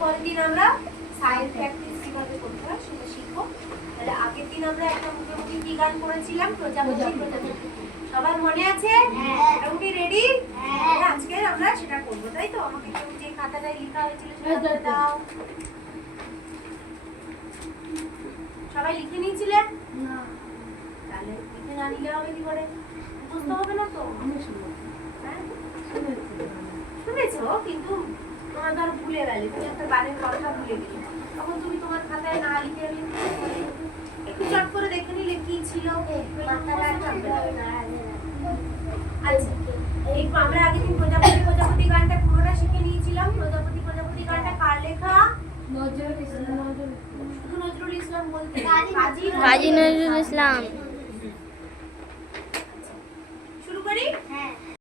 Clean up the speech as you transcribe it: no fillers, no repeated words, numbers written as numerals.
পরের দিন আমরা সাইড প্র্যাকটিস কিভাবে করতে হয় সেটা শিখবো। তাহলে আগের দিন আমরা একটা মোটামুটি কি গান করেছিলাম, প্রজাপতি প্রজাপতি। সবার মনে আছে? মোটামুটি রেডি? আজকে আমরা সেটা করবো, তাই তো? আমাকে কেউ যে খাতাটায় লেখা হয়েছিল সেটা দাও। সবাই লিখে নিয়েছিলেন? না। তাহলে লিখে না নিলে হবে কি করে? বুঝতে হবে না তো? হ্যাঁ শুনেছো, কিন্তু তোমার ধর ভুলে গেলে, তুমি একটা গানের কথা ভুলে গেলে, তখন তুমি তোমার খাতায় না লিখে একটু চট করে দেখে নিলে কি ছিল। আচ্ছা, এই আমরা আগের দিন প্রজাপতি প্রজাপতি গানটা পুরোটা শিখে নিয়েছিলাম। প্রজাপতি প্রজাপতি গানটা কার লেখা? নজরুল ইসলাম। শুধু নজরুল ইসলাম বলতে কাজী নজরুল ইসলাম।